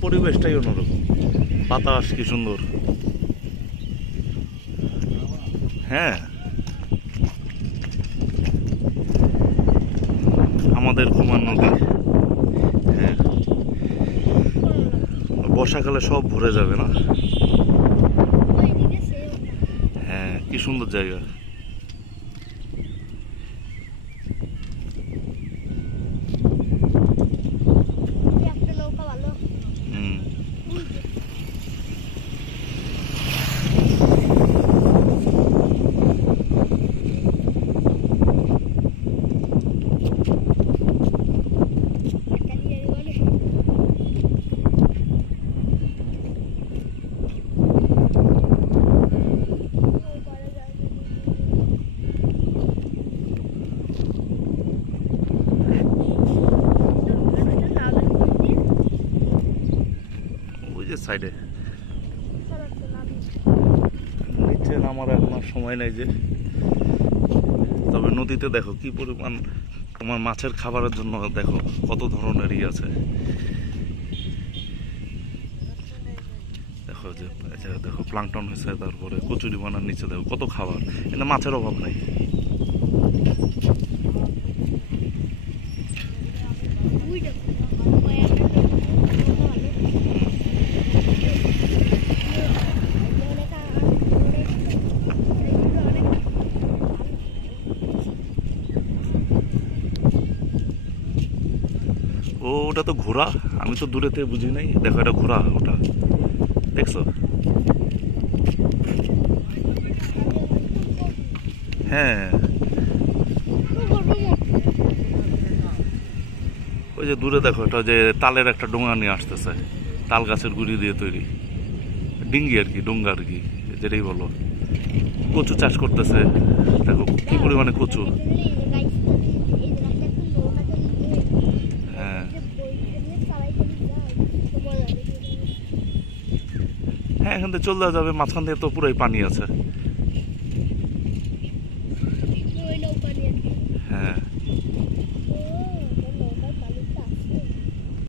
পরিবেশটাই অন্যরকম। বাতাস কি সুন্দর। হ্যাঁ। আমাদের কুমার নদী। হ্যাঁ। বর্ষাকালে সব ভরে যাবে না। হ্যাঁ কি সুন্দর জায়গা ওই একটা নৌকা ভালো হুম একটা নিয়ে বলে ওই যে সাইডে নিচে নামার এখন আর সময় নেই যে। তবে নদীতে দেখো কি পরিমাণ, তোমার মাছের খাবারের জন্য দেখো কত ধরনের ই আছে। দেখো যে দেখো প্লাংটন হয়েছে, তারপরে কচুরি বানার নিচে দেখো কত খাবার। এটা মাছের অভাব নাই। ও, ওটা তো ঘোড়া। আমি তো দূরেতে বুঝি নাই, দেখো এটা ঘোড়া, ওটা। দেখছ? হ্যাঁ। ওই যে দূরে দেখো, এটা যে তালের একটা ডোঙা নিয়ে আসতেছে, তাল গাছের গুড়ি দিয়ে তৈরি। ডিঙ্গি আর কি, ডোঙ্গা আর কি, যেটাই বলো। কচু চাষ করতেছে। দেখো, কি পরিমাণে কচু। এখান থেকে চলে যাবে মাঝখান থেকে তো পুরোই পানি আছে।